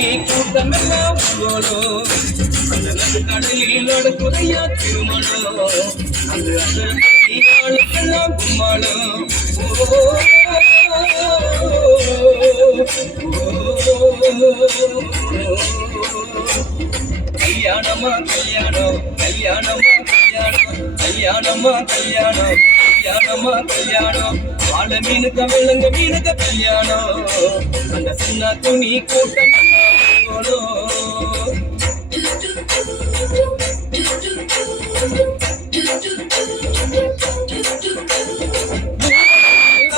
துணி கூட்டமெல்லாம் ஊர்வலம் அந்த நடுக்கடலில் நடக்குறையா திருமணம் அந்த ஆளுக்கெல்லாம் கும்மாளம் கல்யாணமா கல்யாணம் கல்யாணமா கல்யாணம் கல்யாணமா கல்யாணம் கல்யாணமா கல்யாணம் வாழ மீனுக்க விலங்க மீனுக்க கல்யாணம் அந்த சின்ன துணி கூட்டம்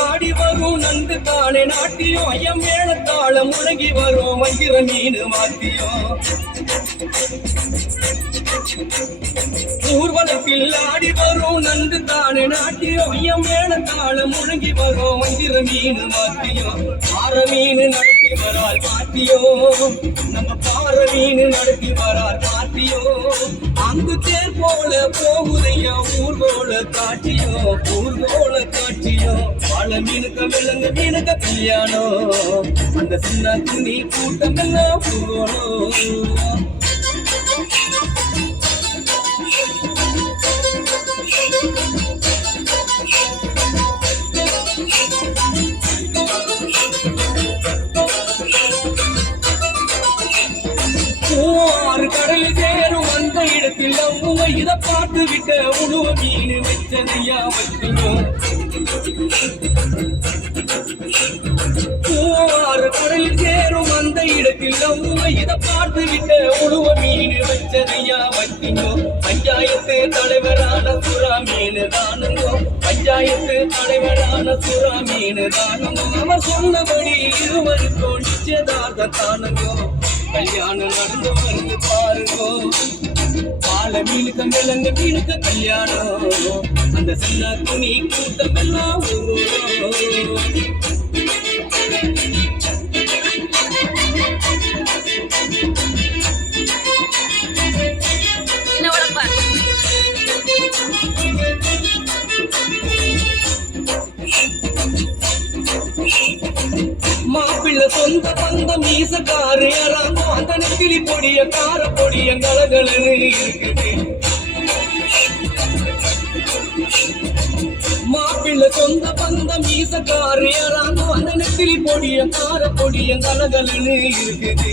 ஆடி வரும் நந்து தானே நாட்டியம் ஐயம் மேளத்தாளம் முழங்கி வரும் வங்கிர மீன் மாத்தியம் ஊர்வலத்தில் ஆடி வரும் நந்து தானே நாட்டியம் ஐயம் மேளத்தாளம் முழங்கி வரும் வங்கிர மீன் மாத்தியம் பாற மீன் நடத்தி வரால் பாட்டியோ நம்ம பாற மீன் நடத்தி வரால் பாட்டியோ அங்கு தேர் போல போகுதையா ஊர்கோல காட்சியோ ஊர்கோல காட்சியோ வாழ மீனுக்க விலங்க மீனுக்க கல்யாணம் அந்த சின்ன துணி கூட்டம் எல்லாம் ஊர்வலம் ஆறு கடலில் சேரும் அந்த இடத்தில் அவங்க இதை பார்த்து விட்ட உணவ மீன் வச்சதையா வச்சுக்கணும் ஆறு கடலில் சேரும் அந்த இடத்தில் அவங்க இதை பார்த்து விட்ட உணவ மீன் வச்சதையா வச்சுக்கணும் பஞ்சாயத்து தலைவரான சுறா மீன் தானுங்கோ பஞ்சாயத்து தலைவரான சுறா மீன் தானுங்கோ அவன் சொன்னபடி இருவருக்கும் நிச்சயதார்த்தம் தானுங்கோ கல்யாணம் நடந்து வந்து பாருங்கோ பால மீனுக்க விலங்க மீனுக்க கல்யாணம் அந்த சின்ன துணி கூட்டம் எல்லாம் மாப்பிள்ள சொந்த பந்த மீசக்காரு யாராமோ அந்த நெக்கிலி பொடிய கார பொடிய கலகலன்னு இருக்குது மாப்பிள்ள சொந்த பந்த மீசக்காரு யாராமோ அந்த நெக்கிலி பொடிய கார பொடிய கலகலன்னு இருக்குது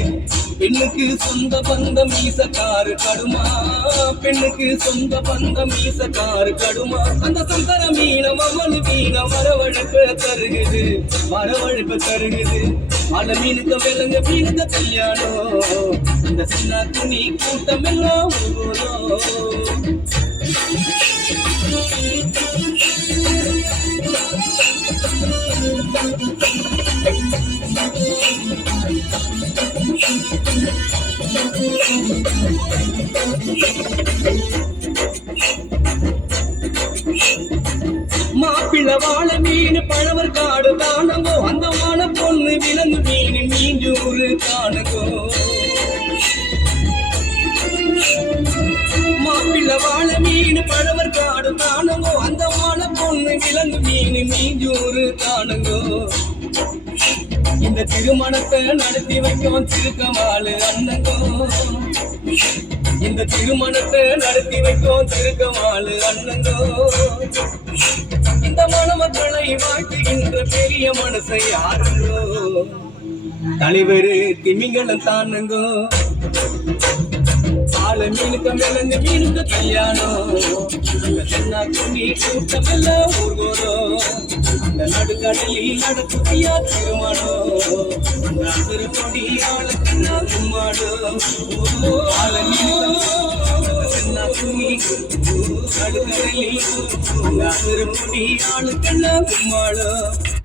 பெண்ணுக்கு சொந்த பந்த மீசக்காரு கடுமா பெண்ணுக்கு சொந்த பந்த மீசக்காரு கடுமா அந்த சந்தர மீன மமனு மீன வரவழைப்ப தருகுது வரவழைப்ப தருகுது மழை மீனுக்க விலங்க மீனுக்க கல்யாணம் அந்த சின்ன துணி கூட்டம் எல்லாம் மாப்பிள்ள வாழ மீன் பழவர் காடு தானங்கோ அந்த வாழ பொண்ணு விலங்கு மீன் மீஞ்சூறு தானங்கோ மாப்பிள்ள வாழ மீன் பழவர் காடு தானங்கோ அந்த வாழ பொண்ணு விலங்கு மீன் மீஞ்சூறு தானங்கோ இந்த திருமணத்தை நடத்தி வைக்கும் திருக்கமாளு அண்ணங்கோ இந்த திருமணத்தை நடத்தி வைக்கும் திருக்கமாளு அண்ணங்கோ இந்த மணமக்களை வாழ்த்துகின்ற பெரிய மனசை யாருங்கோ தலைவர் திமிங்கலம் தானுங்கோ பால மீனுக்க விலங்க மீனுக்க கல்யாணம் அந்த சின்ன துணி கூட்டம் எல்லாம் ஊர்வலம் அந்த நடுக்கடலில் நடக்குறையா திருமணம் அந்த அசுர கொடி ஆளுக்கெல்லாம் கும்மாடம் பால மீனுக்க சின்ன துணி நடுக்கடலில் அந்த அசுர கொடி ஆளுக்கெல்லாம் கும்மாடம்